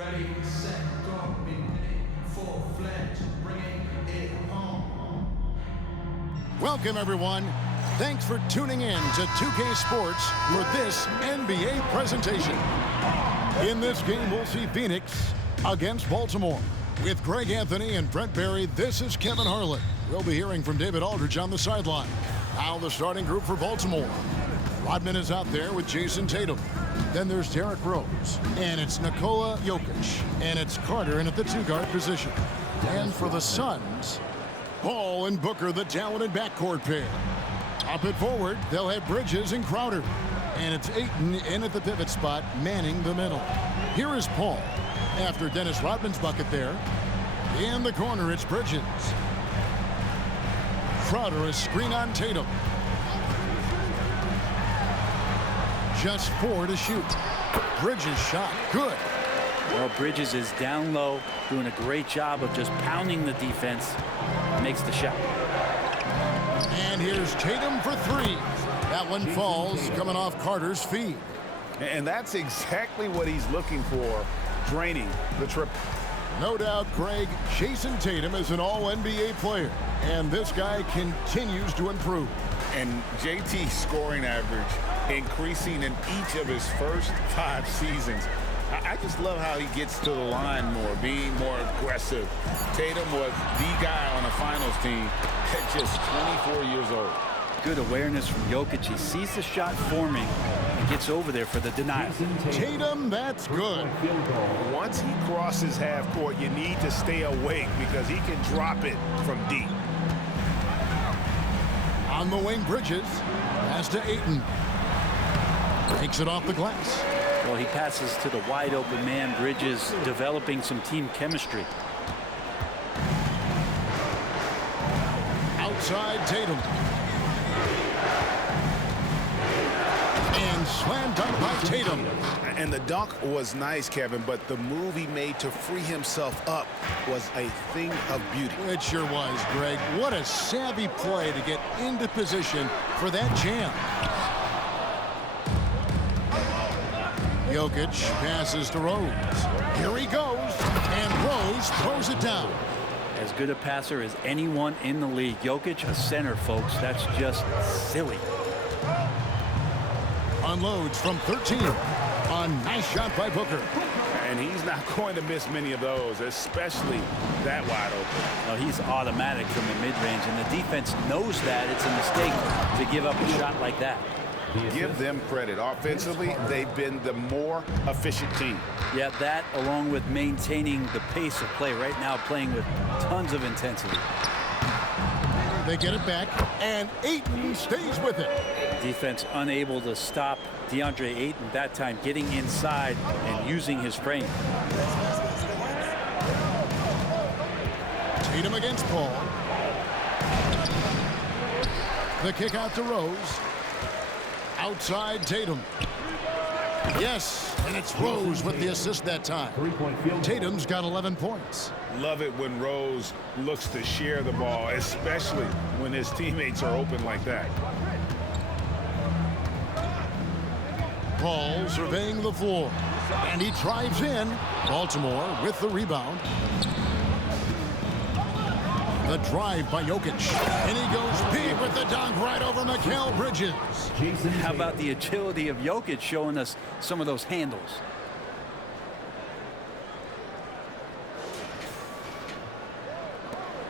Ready, set, go, be ready, full-fledged, bringing it home. Welcome, everyone. Thanks for tuning in to 2K Sports for this NBA presentation. In this game, we'll see Phoenix against Baltimore. With Greg Anthony and Brent Barry, this is Kevin Harlan. We'll be hearing from David Aldridge on the sideline. Now the starting group for Baltimore. Rodman is out there with Jason Tatum. Then there's Derrick Rose. And it's Nikola Jokic. And it's Carter in at the two-guard position. And for the Suns, Paul and Booker, the talented backcourt pair. Up at forward, they'll have Bridges and Crowder. And it's Ayton in at the pivot spot, manning the middle. Here is Paul. After Dennis Rodman's bucket there. In the corner, it's Bridges. Crowder is screen on Tatum. Just 4 to shoot. Bridges shot. Good. Well, Bridges is down low, doing a great job of just pounding the defense. Makes the shot. And here's Tatum for 3. That one falls, coming off Carter's feed. And that's exactly what he's looking for, draining the triple. No doubt, Greg, Jason Tatum is an all-NBA player. And this guy continues to improve. And JT's scoring average increasing in each of his first 5 seasons. I just love how he gets to the line more, being more aggressive. Tatum was the guy on the finals team at just 24 years old. Good awareness from Jokic. He sees the shot forming and gets over there for the denial. Tatum, that's good. Once he crosses half court, you need to stay awake because he can drop it from deep. On the wing, Bridges. Pass to Ayton. Takes it off the glass. Well, he passes to the wide open man. Bridges developing some team chemistry. Outside Tatum. And slam dunk by Tatum. And the dunk was nice, Kevin, but the move he made to free himself up was a thing of beauty. It sure was, Greg. What a savvy play to get into position for that jam. Jokic passes to Rose. Here he goes, and Rose throws it down. As good a passer as anyone in the league. Jokic, a center, folks. That's just silly. Unloads from 13. A nice shot by Booker. And he's not going to miss many of those, especially that wide open. Well, he's automatic from the mid-range, and the defense knows that it's a mistake to give up a shot like that. Give them credit. Offensively, they've been the more efficient team. Yeah, that along with maintaining the pace of play right now, playing with tons of intensity. They get it back, and Ayton stays with it. Defense unable to stop DeAndre Ayton that time, getting inside and using his frame. Tatum against Paul. The kick out to Rose. Outside Tatum. Yes, and it's Rose with the assist that time. Tatum's got 11 points. Love it when Rose looks to share the ball, especially when his teammates are open like that. Paul surveying the floor, and he drives in. Baltimore with the rebound. The drive by Jokic, and he goes big with the dunk right over Mikal Bridges. How about the agility of Jokic showing us some of those handles?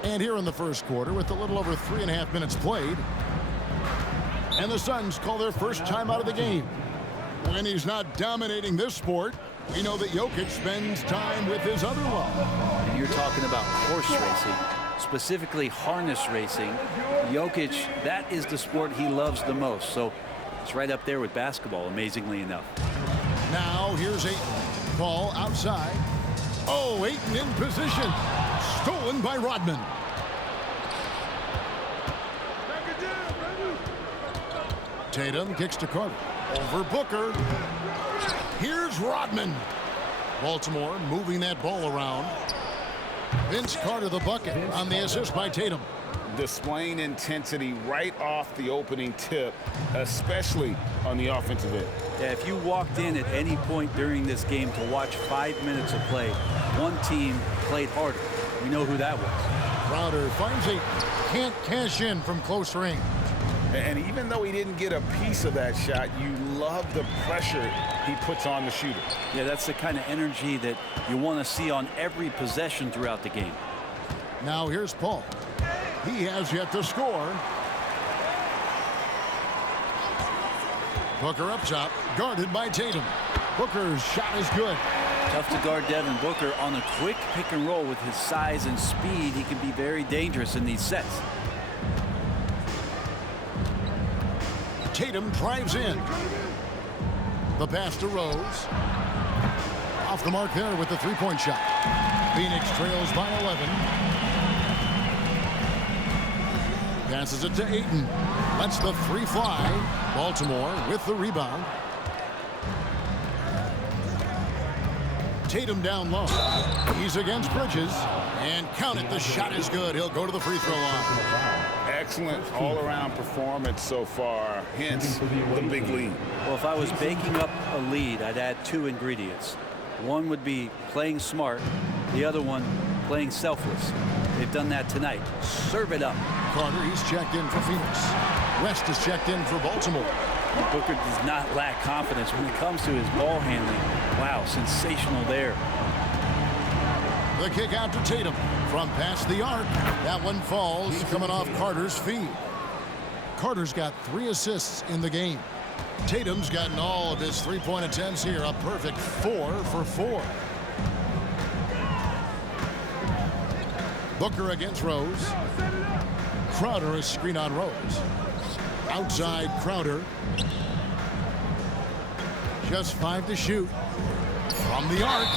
And here in the first quarter with a little over 3.5 minutes played. And the Suns call their first time out of the game. When he's not dominating this sport, we know that Jokic spends time with his other love. And you're talking about horse racing, specifically harness racing. Jokic, that is the sport he loves the most. So it's right up there with basketball, amazingly enough. Now here's Ayton. Ball outside. Oh, Ayton in position. Stolen by Rodman. Tatum kicks to Carter. Over Booker. Here's Rodman. Baltimore moving that ball around. Vince Carter the bucket on the assist by Tatum. displaying intensity right off the opening tip, especially on the offensive end. Yeah, if you walked in at any point during this game to watch 5 minutes of play, one team played harder. We know who that was. Crowder finds a can't cash in from close range. And even though he didn't get a piece of that shot, you love the pressure he puts on the shooter. Yeah, that's the kind of energy that you want to see on every possession throughout the game. Now here's Paul. He has yet to score. Booker up top, guarded by Tatum. Booker's shot is good. Tough to guard Devin Booker on a quick pick and roll. With his size and speed, he can be very dangerous in these sets. Tatum drives in. The pass to Rose. Off the mark there with the three-point shot. Phoenix trails by 11. Passes it to Ayton. Lets the three fly. Baltimore with the rebound. Tatum down low. He's against Bridges. And count it, the shot is good. He'll go to the free throw line. Excellent all-around performance so far, hence the big lead. Well, if I was baking up a lead, I'd add two ingredients. One would be playing smart. The other one, playing selfless. They've done that tonight. Serve it up. Carter, he's checked in for Phoenix. West is checked in for Baltimore. Booker does not lack confidence when it comes to his ball handling. Wow, sensational there. The kick out to Tatum from past the arc. That one falls, coming off Carter's feet. Carter's got 3 assists in the game. Tatum's gotten all of his three-point attempts here, a perfect 4 for 4. Booker against Rose. Crowder is screen on Rose. Outside Crowder. Just 5 to shoot. From the arc.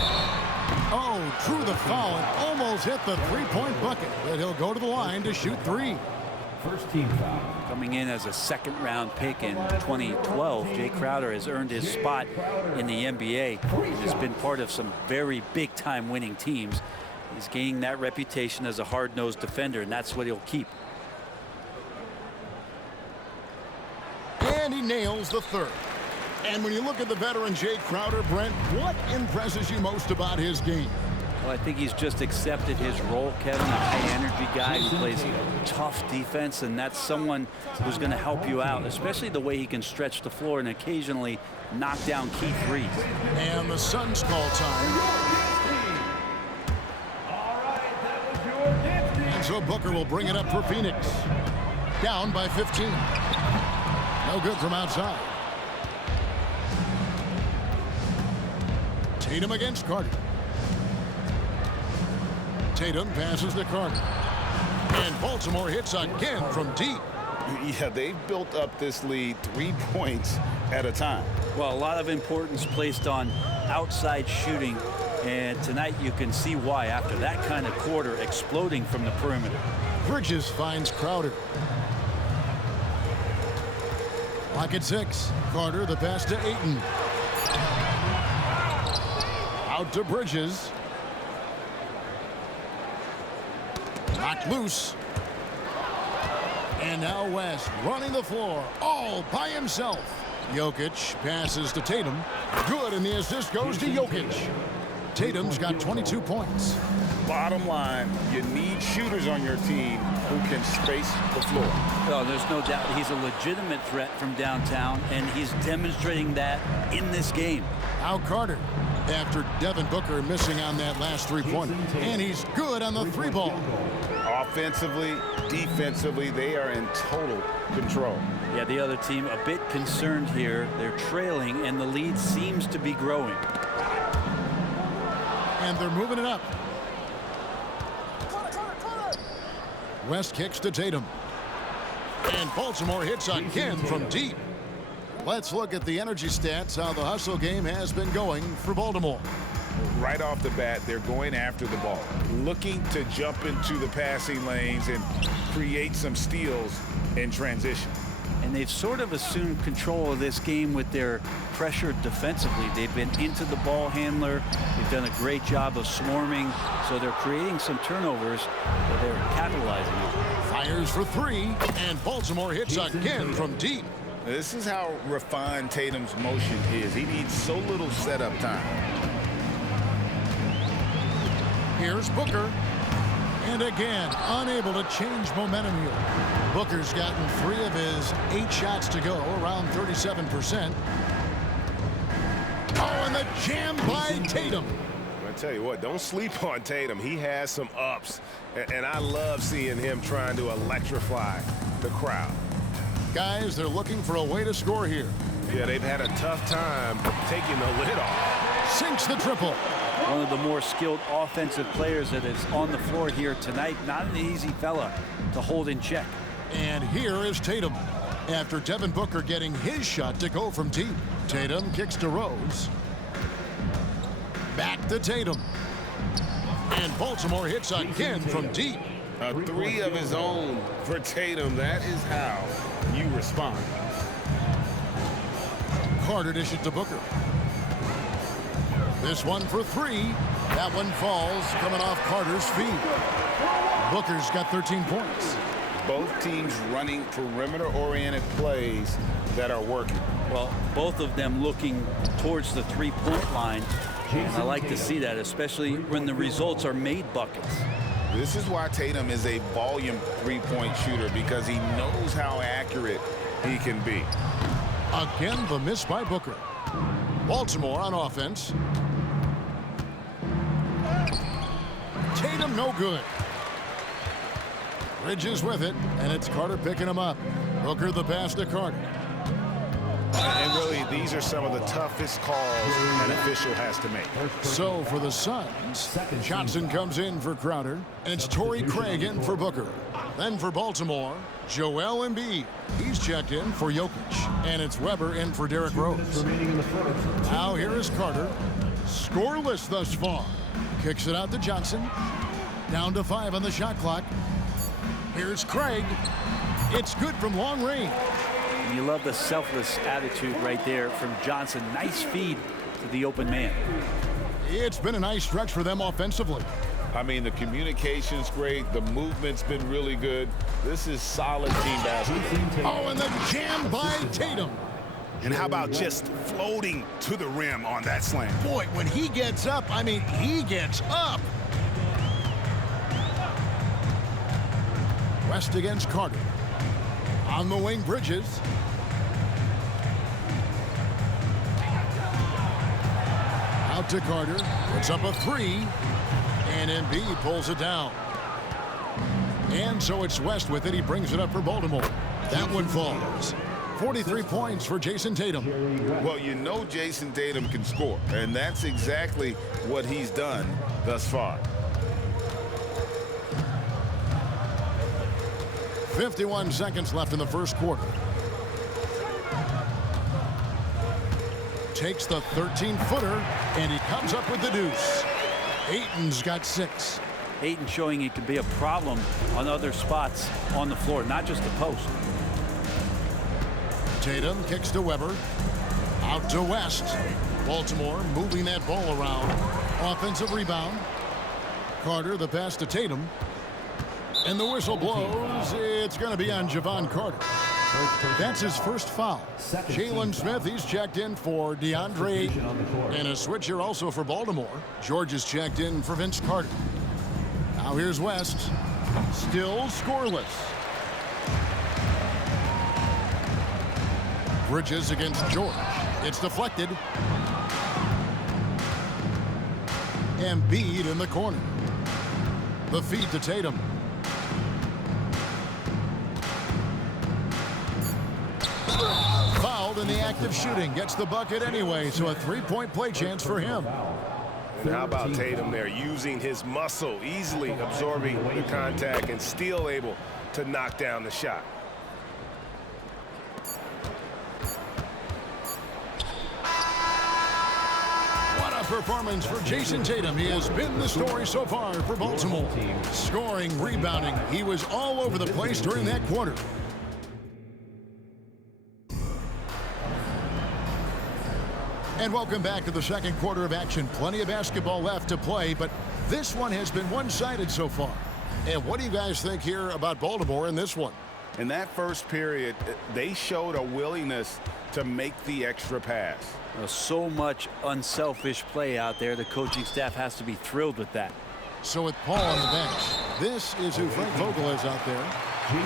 Oh, drew the foul and almost hit the three-point bucket. But he'll go to the line to shoot 3. First team foul. Coming in as a second-round pick in 2012, Jay Crowder has earned his spot in the NBA. He has been part of some very big-time winning teams. He's gaining that reputation as a hard-nosed defender, and that's what he'll keep. And he nails the third. And when you look at the veteran Jay Crowder, Brent, what impresses you most about his game? Well, I think he's just accepted his role, Kevin, a high-energy guy who plays tough defense, and that's someone who's going to help you out, especially the way he can stretch the floor and occasionally knock down key threes. And the Suns call time. And so Booker will bring it up for Phoenix. Down by 15. No good from outside. Tatum against Carter. Tatum passes to Carter. And Baltimore hits again from deep. Yeah, they've built up this lead 3 points at a time. Well, a lot of importance placed on outside shooting, and tonight you can see why after that kind of quarter exploding from the perimeter. Bridges finds Crowder. Lock at 6. Carter, the pass to Ayton. Out to Bridges. Knocked loose. And now West running the floor all by himself. Jokic passes to Tatum. Good, and the assist goes to Jokic. Tatum's got 22 points. Bottom line, you need shooters on your team who can space the floor. Oh, there's no doubt he's a legitimate threat from downtown, and he's demonstrating that in this game. Now Carter, after Devin Booker missing on that last three-pointer. And he's good on the three ball. Offensively, defensively, they are in total control. Yeah, the other team a bit concerned here. They're trailing, and the lead seems to be growing. And they're moving it up. West kicks to Tatum. And Baltimore hits again from deep. Let's look at the energy stats, how the hustle game has been going for Baltimore. Right off the bat, they're going after the ball, looking to jump into the passing lanes and create some steals in transition. and they've sort of assumed control of this game with their pressure defensively. They've been into the ball handler. They've done a great job of swarming, so they're creating some turnovers, but they're capitalizing on it. Fires for three, and Baltimore hits again from deep. This is how refined Tatum's motion is. He needs so little setup time. Here's Booker. And again, unable to change momentum here. Booker's gotten 3 of his 8 shots to go, around 37%. Oh, and the jam by Tatum. I tell you what, don't sleep on Tatum. He has some ups, and I love seeing him trying to electrify the crowd. Guys, they're looking for a way to score here. Yeah, they've had a tough time taking the lid off. Sinks the triple. One of the more skilled offensive players that is on the floor here tonight. Not an easy fella to hold in check. And here is Tatum. After Devin Booker getting his shot to go from deep. Tatum kicks to Rose. Back to Tatum. And Baltimore hits again from deep. A 3 of his own for Tatum. That is how you respond. Carter dishes to Booker. This one for 3. That one falls, coming off Carter's feet. Booker's got 13 points. Both teams running perimeter-oriented plays that are working. Well, both of them looking towards the three-point line. And I like to see that, especially when the results are made buckets. This is why Tatum is a volume three-point shooter, because he knows how accurate he can be. Again, the miss by Booker. Baltimore on offense. Tatum no good. Bridges with it, and it's Carter picking him up. Booker the pass to Carter. And really, these are some of the toughest calls an official has to make. So for the Suns, Johnson comes in for Crowder, and it's Torrey Craig in for Booker. Then for Baltimore, Joel Embiid. He's checked in for Jokic, and it's Weber in for Derrick Rose. Now here is Carter. Scoreless thus far. Kicks it out to Johnson. Down to 5 on the shot clock. Here's Craig. It's good from long range. You love the selfless attitude right there from Johnson. Nice feed to the open man. It's been a nice stretch for them offensively. I mean, the communication's great. The movement's been really good. This is solid team basketball. Oh, and the jam by Tatum. And how about just floating to the rim on that slam? Boy, when he gets up, I mean, he gets up. West against Carter. On the wing, Bridges. Out to Carter. Puts up a 3. And Embiid pulls it down. And so it's West with it. He brings it up for Baltimore. That one falls. 43 points for Jason Tatum. Well, you know Jason Tatum can score, and that's exactly what he's done thus far. 51 seconds left in the first quarter. Takes the 13-footer, and he comes up with the deuce. Ayton's got 6. Ayton showing he can be a problem on other spots on the floor, not just the post. Tatum kicks to Weber. Out to West. Baltimore moving that ball around. Offensive rebound. Carter the pass to Tatum. And the whistle blows. It's going to be on Javon Carter. That's his first foul. Jalen Smith, he's checked in for DeAndre Ayton. And a switcher also for Baltimore. George is checked in for Vince Carter. Now here's West. Still scoreless. Bridges against George. It's deflected. Embiid in the corner. The feed to Tatum. Fouled in the act of shooting. Gets the bucket anyway, so a three-point play chance for him. And how about Tatum there, using his muscle, easily absorbing the contact and still able to knock down the shot. What a performance for Jason Tatum. He has been the story so far for Baltimore. Scoring, rebounding. He was all over the place during that quarter. And welcome back to the second quarter of action. Plenty of basketball left to play, but this one has been one-sided so far. And what do you guys think here about Baltimore in this one? In that first period, they showed a willingness to make the extra pass. So much unselfish play out there. The coaching staff has to be thrilled with that. So with Paul on the bench, this is who Frank Vogel is out there.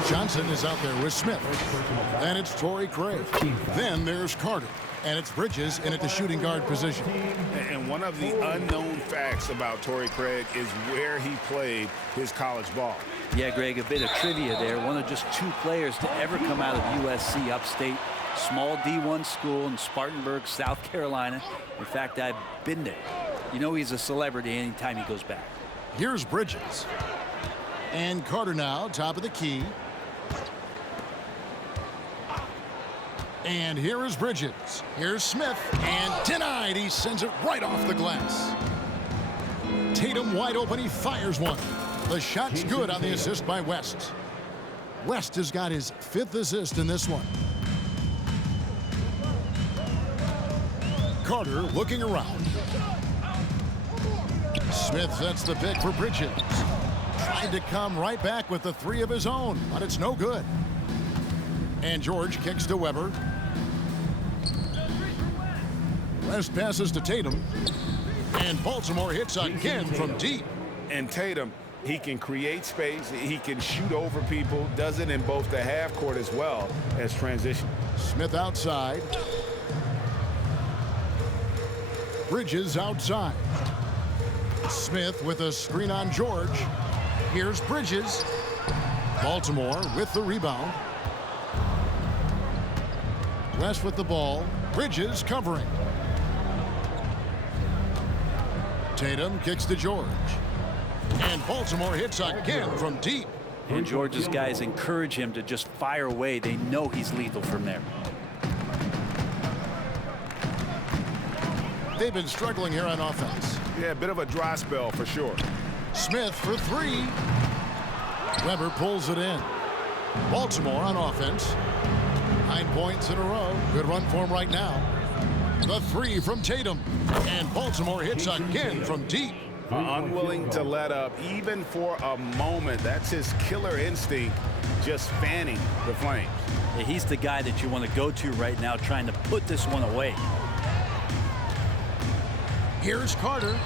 Johnson is out there with Smith. And it's Torrey Craig. Then there's Carter. And it's Bridges in at the shooting guard position. And one of the unknown facts about Torrey Craig is where he played his college ball. Yeah, Greg, a bit of trivia there. One of just 2 players to ever come out of USC upstate. Small D1 school in Spartanburg, South Carolina. In fact, I've been there. You know he's a celebrity anytime he goes back. Here's Bridges. And Carter now, top of the key. And here is Bridges. Here's Smith. And denied. He sends it right off the glass. Tatum wide open. He fires one. The shot's good on the assist by West. West has got his 5th assist in this one. Carter looking around. Smith sets the pick for Bridges. Tried to come right back with the 3 of his own, but it's no good. And George kicks to Weber. West passes to Tatum. And Baltimore hits again from deep. And Tatum, he can create space. He can shoot over people. Does it in both the half court as well as transition. Smith outside. Bridges outside. Smith with a screen on George. Here's Bridges. Baltimore with the rebound. West with the ball. Bridges covering. Tatum kicks to George. And Baltimore hits again from deep. And George's guys encourage him to just fire away. They know he's lethal from there. They've been struggling here on offense. Yeah, a bit of a dry spell for sure. Smith for 3. Weber pulls it in. Baltimore on offense. 9 points in a row. Good run for him right now. The 3 from Tatum. And Baltimore hits again from deep. Unwilling to let up even for a moment. That's his killer instinct, just fanning the flames. Yeah, he's the guy that you want to go to right now, trying to put this one away. Here's Carter.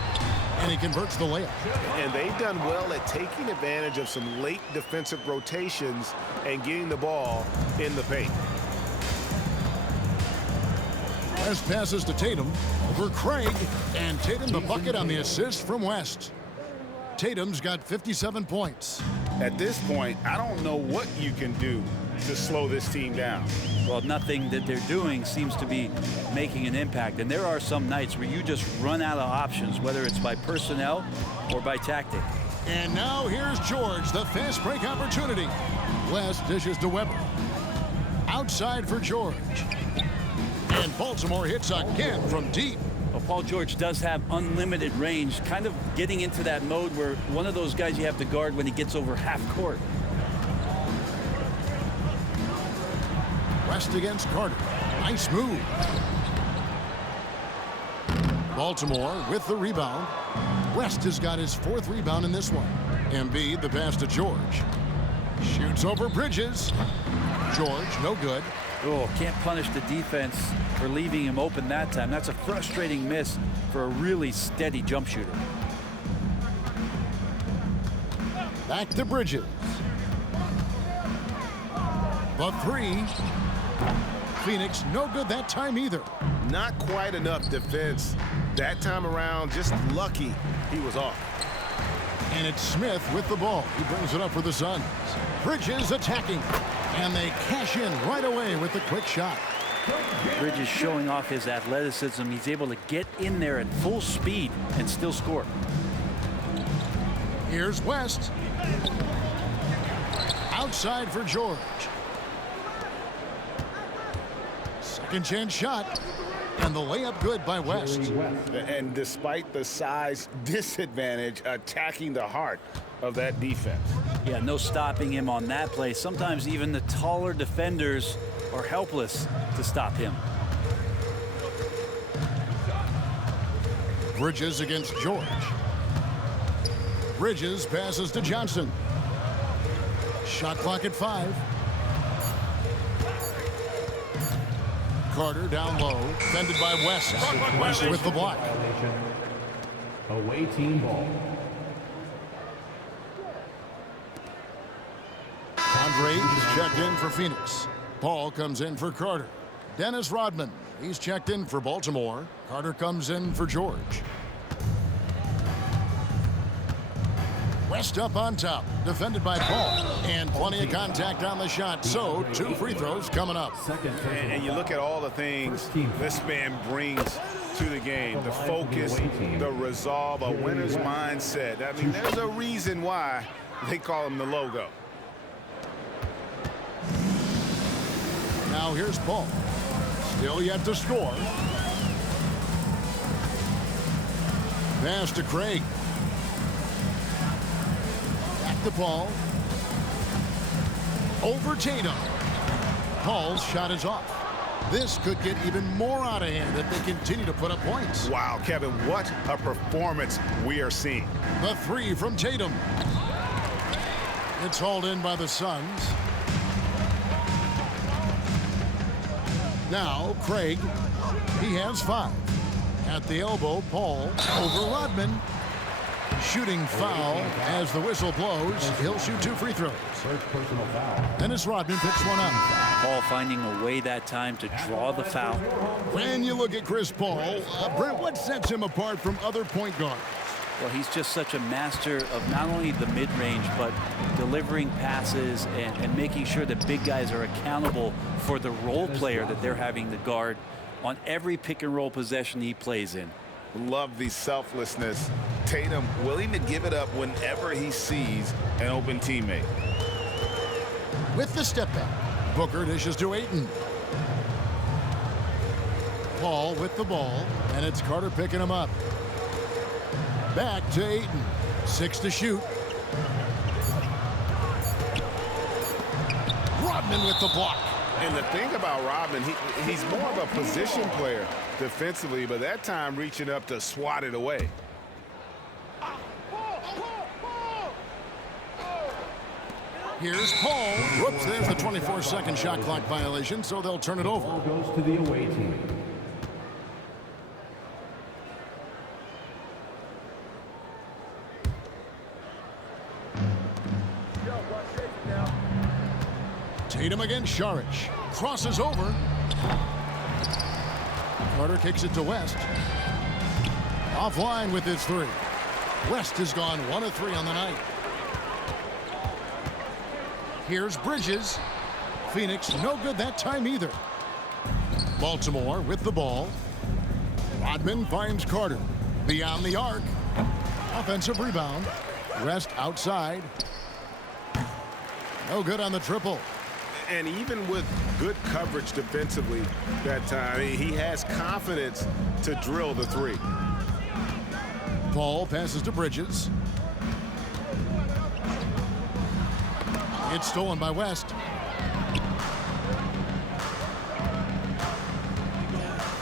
And he converts the layup. And they've done well at taking advantage of some late defensive rotations and getting the ball in the paint. West passes to Tatum over Craig, and Tatum the bucket on the assist from West. Tatum's got 57 points. At this point, I don't know what you can do to slow this team down. Well, nothing that they're doing seems to be making an impact. And there are some nights where you just run out of options, whether it's by personnel or by tactic. And now here's George, the fast break opportunity. West dishes to Weber. Outside for George. And Baltimore hits again from deep. Well, Paul George does have unlimited range, kind of getting into that mode where one of those guys you have to guard when he gets over half court. West against Carter. Nice move. Baltimore with the rebound. West has got his 4th rebound in this one. Embiid the pass to George. Shoots over Bridges. George, no good. Oh, can't punish the defense for leaving him open that time. That's a frustrating miss for a really steady jump shooter. Back to Bridges. The 3. Phoenix no good that time either. Not quite enough defense that time around. Just lucky he was off. And it's Smith with the ball. He brings it up for the Suns. Bridges attacking. And they cash in right away with the quick shot. Bridges showing off his athleticism. He's able to get in there at full speed and still score. Here's West. Outside for George. Second chance shot. And the layup good by West. And despite the size disadvantage, attacking the heart of that defense. Yeah, no stopping him on that play. Sometimes even the taller defenders are helpless to stop him. Bridges against George. Bridges passes to Johnson. Shot clock at 5. Carter down low, defended by West. West with the block. Away team ball. Andre is checked in for Phoenix. Paul comes in for Carter. Dennis Rodman, he's checked in for Baltimore. Carter comes in for George. West up on top, defended by Paul. And plenty of contact on the shot, so 2 free throws coming up. And you look at all the things this man brings to the game. The focus, the resolve, a winner's mindset. I mean, there's a reason why they call him the logo. Now here's Paul. Still yet to score. Pass to Craig. Back to Paul. Over Tatum. Paul's shot is off. This could get even more out of hand if they continue to put up points. Wow, Kevin, what a performance we are seeing. The 3 from Tatum. It's hauled in by the Suns. Now, Craig, he has 5. At the elbow, Paul over Rodman. Shooting foul as the whistle blows. He'll shoot 2 free throws. Dennis Rodman picks one up. Paul finding a way that time to draw the foul. When you look at Chris Paul, Brent, what sets him apart from other point guards? Well, he's just such a master of not only the mid-range, but delivering passes and making sure that big guys are accountable for the role player that they're having to guard on every pick-and-roll possession he plays in. Love the selflessness. Tatum willing to give it up whenever he sees an open teammate. With the step back, Booker dishes to Ayton. Paul with the ball, and it's Carter picking him up. Back to Ayton. 6 to shoot. Rodman with the block. And the thing about Rodman, he's more of a position player defensively, but that time reaching up to swat it away. Here's Paul. Whoops, there's the 24-second shot clock violation, so they'll turn it over. Ball goes to the away team. Tatum against Saric. Crosses over. Carter kicks it to West. Offline with his 3. West has gone 1 of 3 on the night. Here's Bridges. Phoenix no good that time either. Baltimore with the ball. Rodman finds Carter. Beyond the arc. Offensive rebound. West outside. No good on the triple. And even with good coverage defensively that time, he has confidence to drill the 3. Paul passes to Bridges. It's stolen by West.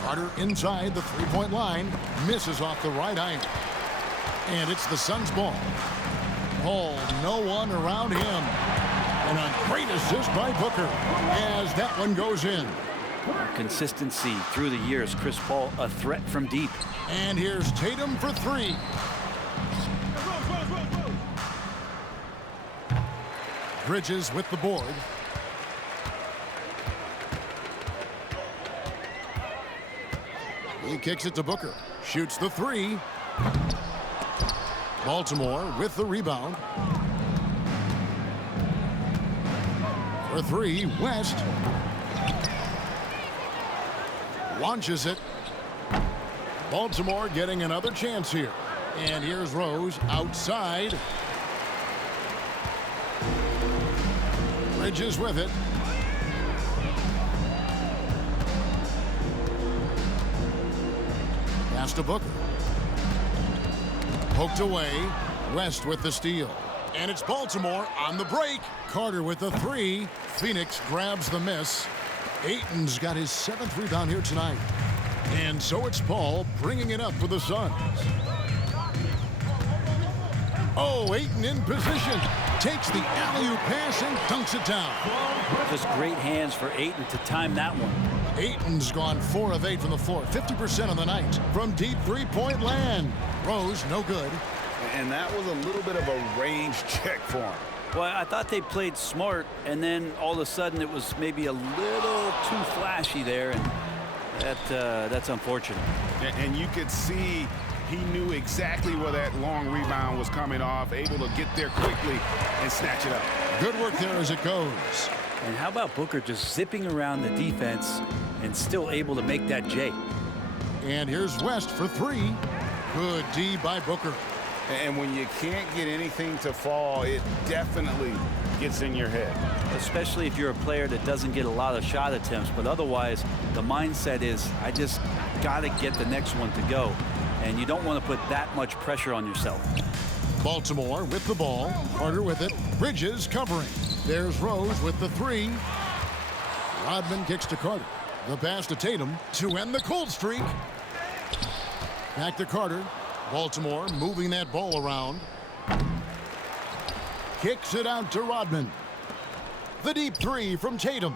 Carter inside the 3-point line. Misses off the right eye. And it's the Suns' ball. Paul, no one around him. And a great assist by Booker as that one goes in. Consistency through the years. Chris Paul, a threat from deep. And here's Tatum for 3. Bridges with the board. He kicks it to Booker. Shoots the 3. Baltimore with the rebound. For 3, West. Launches it. Baltimore getting another chance here. And here's Rose outside. Bridges with it. Pass to Booker. Poked away. West with the steal. And it's Baltimore on the break. Carter with the 3. Phoenix grabs the miss. Ayton's got his 7th rebound here tonight. And so it's Paul bringing it up for the Suns. Oh, Ayton in position. Takes the alley-oop pass and dunks it down. Just great hands for Ayton to time that one. Ayton's gone 4 of 8 from the floor, 50% on the night. From deep three-point land. Rose, no good. And that was a little bit of a range check for him. Well, I thought they played smart, and then all of a sudden it was maybe a little too flashy there, and that's unfortunate. And you could see he knew exactly where that long rebound was coming off, able to get there quickly and snatch it up. Good work there as it goes. And how about Booker just zipping around the defense and still able to make that J? And here's West for 3. Good D by Booker. And when you can't get anything to fall, it definitely gets in your head. Especially if you're a player that doesn't get a lot of shot attempts, but otherwise the mindset is, I just got to get the next one to go. And you don't want to put that much pressure on yourself. Baltimore with the ball. Carter with it. Bridges covering. There's Rose with the 3. Rodman kicks to Carter. The pass to Tatum to end the cold streak. Back to Carter. Baltimore moving that ball around. Kicks it out to Rodman. The deep 3 from Tatum.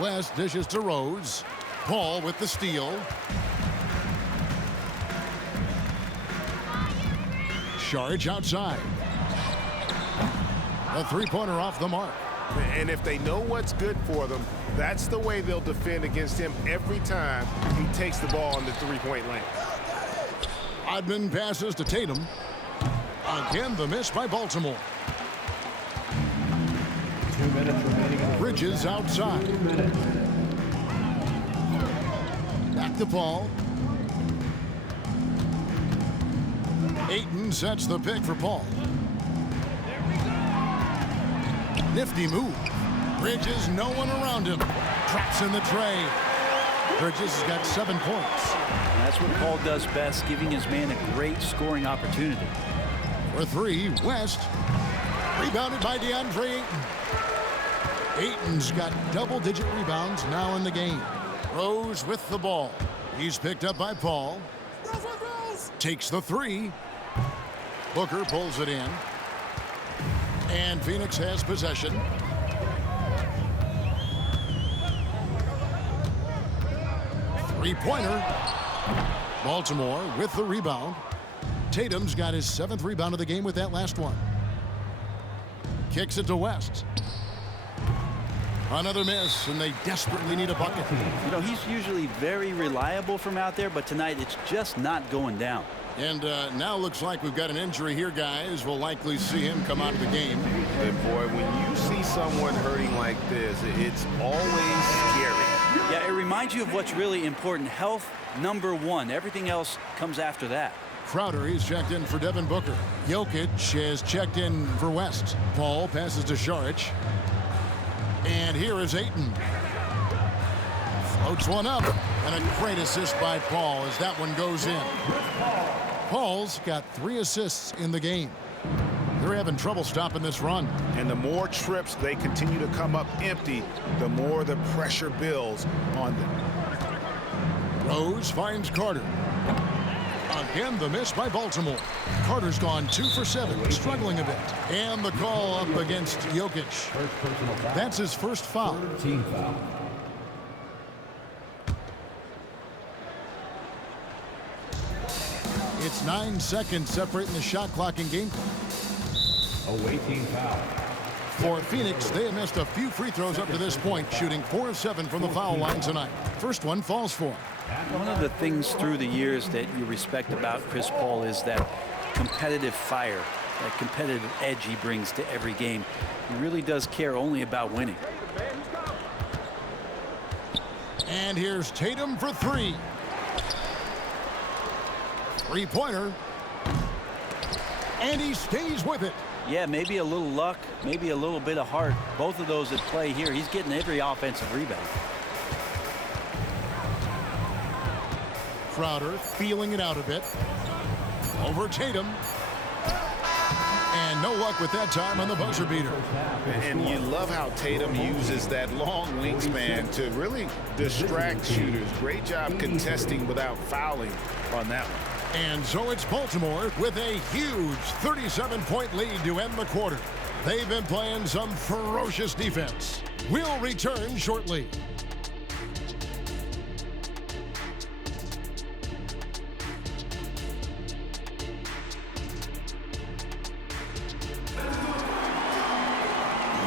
West dishes to Rose. Paul with the steal. Charge outside. A three-pointer off the mark. And if they know what's good for them, that's the way they'll defend against him every time he takes the ball in the three-point lane. Rodman passes to Tatum. Again, the miss by Baltimore. 2 minutes remaining. Bridges outside. 2 minutes. Back to Paul. Ayton sets the pick for Paul. Nifty move. Bridges, no one around him. Traps in the tray. Bridges has got 7 points. And that's what Paul does best, giving his man a great scoring opportunity. For 3, West. Rebounded by DeAndre Ayton. Ayton's got double-digit rebounds now in the game. Rose with the ball. He's picked up by Paul. Takes the 3. Booker pulls it in. And Phoenix has possession. Three-pointer. Baltimore with the rebound. Tatum's got his 7th rebound of the game with that last one. Kicks it to West. Another miss, and they desperately need a bucket. You know, he's usually very reliable from out there, but tonight it's just not going down. And now looks like we've got an injury here, guys. We'll likely see him come out of the game. And boy, when you see someone hurting like this, it's always scary. Yeah, it reminds you of what's really important. Health, #1. Everything else comes after that. Crowder, he's checked in for Devin Booker. Jokic has checked in for West. Paul passes to Šarić. And here is Ayton. Floats one up. And a great assist by Paul as that one goes in. Paul's got 3 assists in the game. They're having trouble stopping this run. And the more trips they continue to come up empty, the more the pressure builds on them. Rose finds Carter. Again, the miss by Baltimore. Carter's gone 2 for 7, struggling a bit. And the call up against Jokic. First personal foul. That's his first foul. Team foul. It's 9 seconds separating the shot clock and game clock. Away team foul. For Phoenix, they have missed a few free throws up to this point, shooting 4 of 7 from the foul line tonight. First one falls for him. One of the things through the years that you respect about Chris Paul is that competitive fire, that competitive edge he brings to every game. He really does care only about winning. And here's Tatum for 3. Three-pointer. And he stays with it. Yeah, maybe a little luck, maybe a little bit of heart. Both of those at play here. He's getting every offensive rebound. Crowder feeling it out a bit. Over Tatum. And no luck with that time on the buzzer beater. And you love how Tatum uses that long wingspan to really distract shooters. Great job contesting without fouling on that one. And so it's Baltimore with a huge 37-point lead to end the quarter. They've been playing some ferocious defense. We'll return shortly.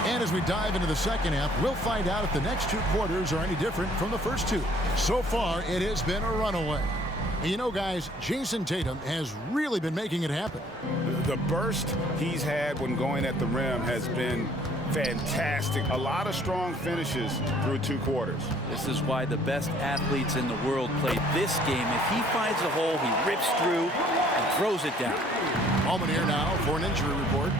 And as we dive into the second half, we'll find out if the next two quarters are any different from the first two. So far, it has been a runaway. And you know, guys, Jason Tatum has really been making it happen. The burst he's had when going at the rim has been fantastic. A lot of strong finishes through two quarters. This is why the best athletes in the world play this game. If he finds a hole, he rips through and throws it down. Moment here now for an injury report.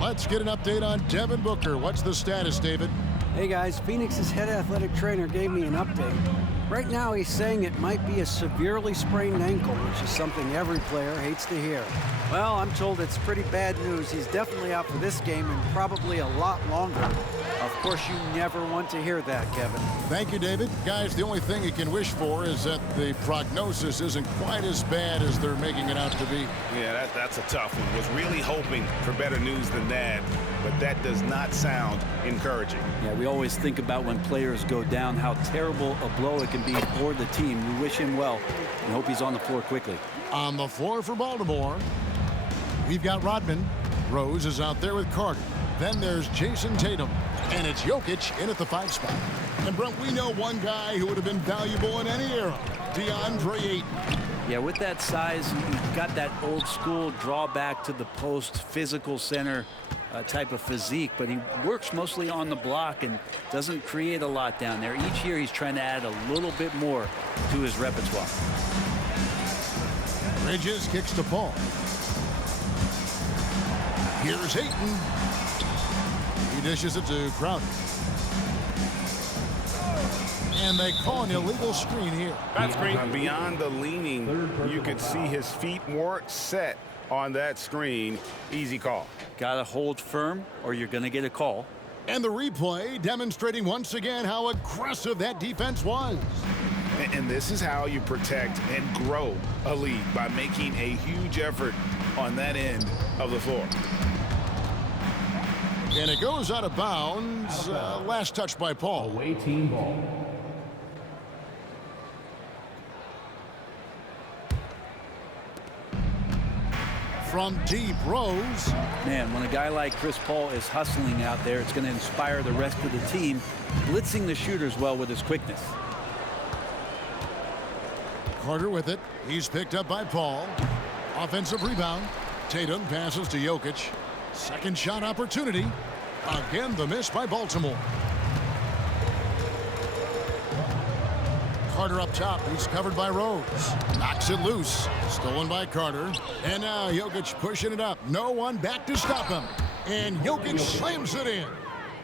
Let's get an update on Devin Booker. What's the status, David? Hey guys, Phoenix's head athletic trainer gave me an update. Right now he's saying it might be a severely sprained ankle, which is something every player hates to hear. Well, I'm told it's pretty bad news. He's definitely out for this game and probably a lot longer. Of course, you never want to hear that, Kevin. Thank you, David. Guys, the only thing you can wish for is that the prognosis isn't quite as bad as they're making it out to be. Yeah, that's a tough one. Was really hoping for better news than that, but that does not sound encouraging. Yeah, we always think about when players go down, how terrible a blow it can be for the team. We wish him well and hope he's on the floor quickly. On the floor for Baltimore, we've got Rodman. Rose is out there with Carter. Then there's Jason Tatum. And it's Jokic in at the 5 spot. And Brent, we know one guy who would have been valuable in any era, DeAndre Ayton. Yeah, with that size, you've got that old school drawback to the post, physical center type of physique, but he works mostly on the block and doesn't create a lot down there. Each year he's trying to add a little bit more to his repertoire. Bridges kicks to Paul. Here's Ayton. He dishes it to Crowder. And they call an illegal screen here. That's great. Beyond the leaning, you could see his feet weren't set on that screen. Easy call. Got to hold firm or you're going to get a call. And the replay demonstrating once again how aggressive that defense was. And this is how you protect and grow a lead, by making a huge effort on that end of the floor. And it goes out of bounds. Last touch by Paul. Away team ball. From deep, Rose. Man, when a guy like Chris Paul is hustling out there, it's going to inspire the rest of the team, blitzing the shooters well with his quickness. Carter with it. He's picked up by Paul. Offensive rebound. Tatum passes to Jokic. Second shot opportunity. Again, the miss by Baltimore. Carter up top. He's covered by Rose. Knocks it loose. Stolen by Carter. And now Jokic pushing it up. No one back to stop him. And Jokic slams it in.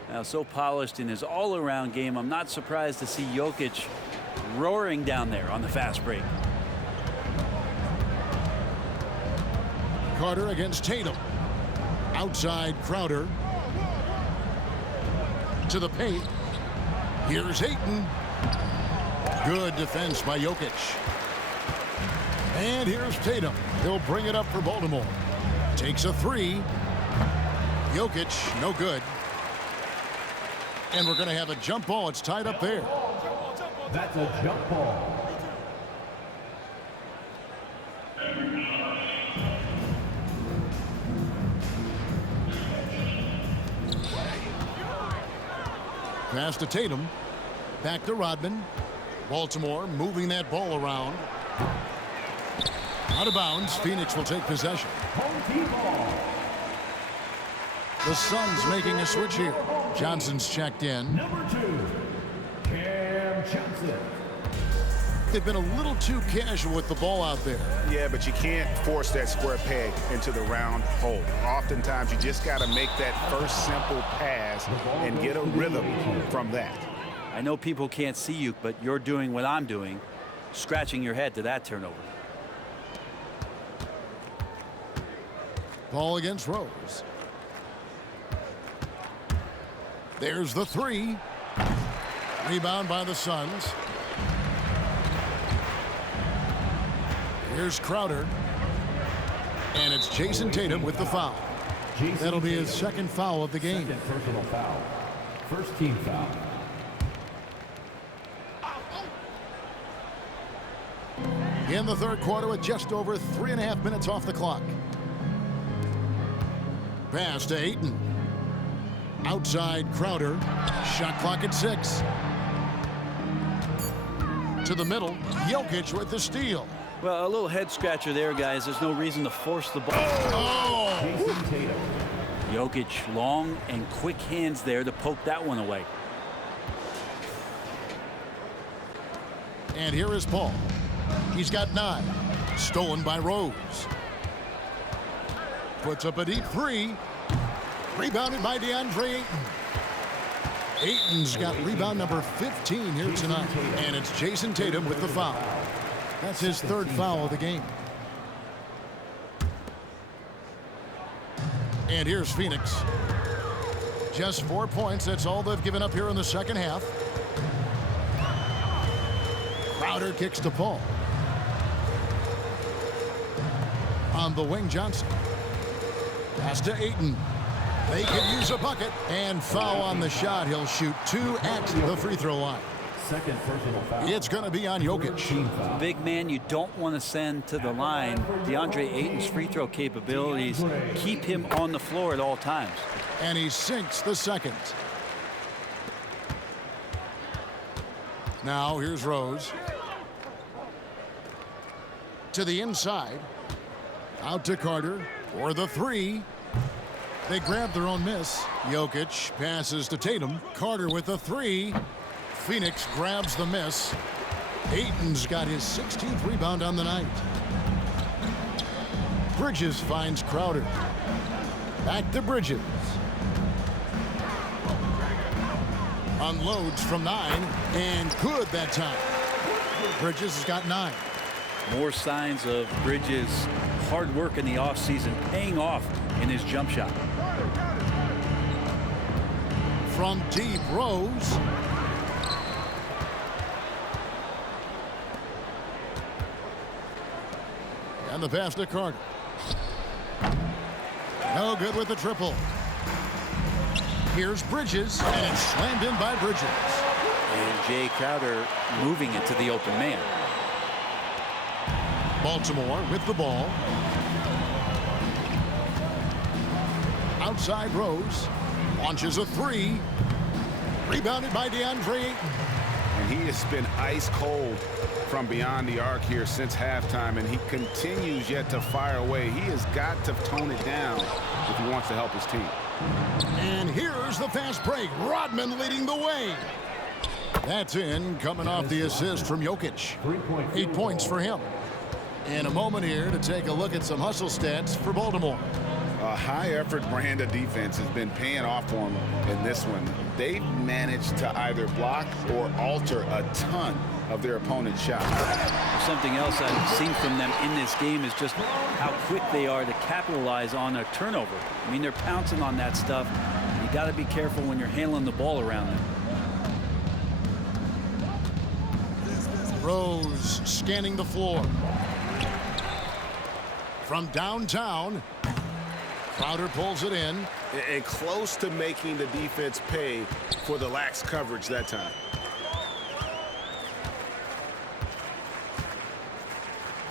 Now, so polished in his all-around game, I'm not surprised to see Jokic roaring down there on the fast break. Carter against Tatum. Outside Crowder. To the paint. Here's Ayton. Good defense by Jokic. And here's Tatum. He'll bring it up for Baltimore. Takes a three. Jokic, no good. And we're going to have a jump ball. It's tied up there. That's a jump ball. Pass to Tatum. Back to Rodman. Baltimore moving that ball around. Out of bounds. Phoenix will take possession. Home team ball. The Suns making a switch here. Johnson's checked in. Number 2, Cam Johnson. They've been a little too casual with the ball out there. Yeah, but you can't force that square peg into the round hole. Oftentimes, you just got to make that first simple pass and get a rhythm from that. I know people can't see you, but you're doing what I'm doing, scratching your head to that turnover. Ball against Rose. There's the three. Rebound by the Suns. Here's Crowder. And it's Jason Tatum with the foul. That'll be his second foul of the game. Second personal foul. First team foul. In the third quarter with just over 3.5 minutes off the clock. Pass to Ayton. Outside Crowder. Shot clock at 6. To the middle. Jokic with the steal. Well, a little head scratcher there, guys. There's no reason to force the ball. Oh! Jason Tatum. Jokic, long and quick hands there to poke that one away. And here is Paul. He's got 9. Stolen by Rose. Puts up a deep 3. Rebounded by DeAndre Ayton. Ayton's got rebound number 15 here tonight. And it's Jason Tatum with the foul. That's his third foul of the game. And here's Phoenix. Just 4 points. That's all they've given up here in the second half. Crowder kicks to Paul. On the wing, Johnson. Pass to Ayton. They could use a bucket. And foul on the shot. He'll shoot 2 at the free throw line. Second personal foul. It's going to be on Jokic. Big man you don't want to send to the line. DeAndre Ayton's free throw capabilities keep him on the floor at all times. And he sinks the second. Now here's Rose. To the inside. Out to Carter for the 3. They grab their own miss. Jokic passes to Tatum. Carter with the 3. Phoenix grabs the miss. Ayton's got his 16th rebound on the night. Bridges finds Crowder. Back to Bridges. Unloads from 9, and good that time. Bridges has got 9. More signs of Bridges' hard work in the offseason paying off in his jump shot. From deep, Rose. And the pass to Carter. No good with the triple. Here's Bridges, and it's slammed in by Bridges. And Jay Crowder moving it to the open man. Baltimore with the ball. Outside Rose. Launches a 3. Rebounded by DeAndre Ayton. And he has been ice cold from beyond the arc here since halftime, and he continues yet to fire away. He has got to tone it down if he wants to help his team. And here's the fast break. Rodman leading the way. That's in, coming off the assist from Jokic. 8 points for him. In a moment here to take a look at some hustle stats for Baltimore. A high-effort brand of defense has been paying off for them in this one. They've managed to either block or alter a ton of their opponent's shots. Something else I've seen from them in this game is just how quick they are to capitalize on a turnover. I mean, they're pouncing on that stuff. You got to be careful when you're handling the ball around them. Rose scanning the floor. From downtown, Crowder pulls it in. And close to making the defense pay for the lax coverage that time.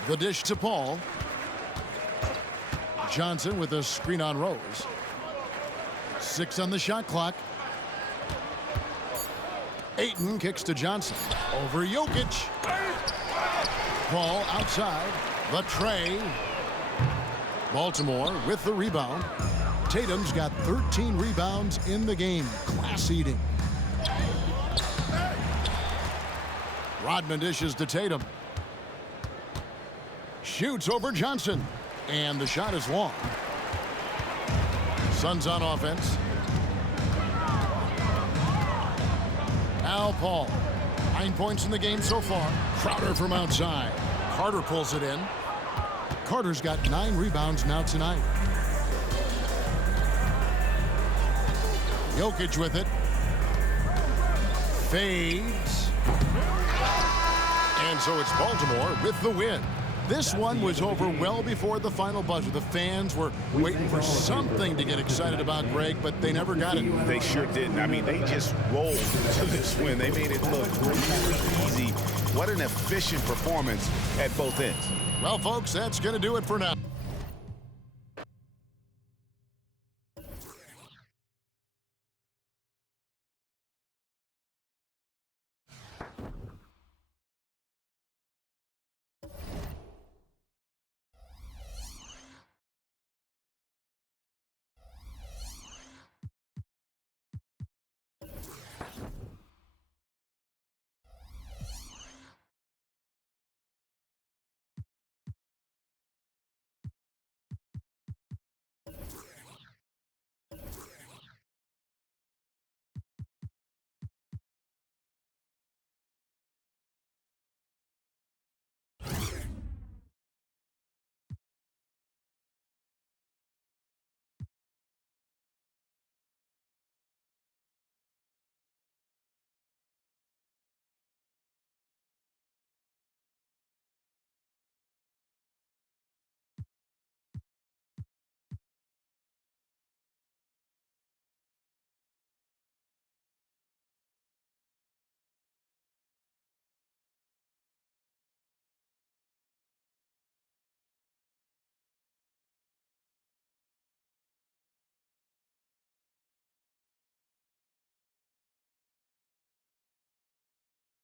The dish to Paul. Johnson with a screen on Rose. 6 on the shot clock. Ayton kicks to Johnson. Over Jokic. Paul outside. The tray. Baltimore with the rebound. Tatum's got 13 rebounds in the game. Class eating. Rodman dishes to Tatum. Shoots over Johnson. And the shot is long. Suns on offense. Al Paul. 9 points in the game so far. Crowder from outside. Carter pulls it in. Carter's got 9 rebounds now tonight. Jokic with it. Fades. And so it's Baltimore with the win. This one was over well before the final buzzer. The fans were waiting for something to get excited about, Greg, but they never got it. They sure didn't. I mean, they just rolled to this win. They made it look really easy. What an efficient performance at both ends. Well, folks, that's going to do it for now.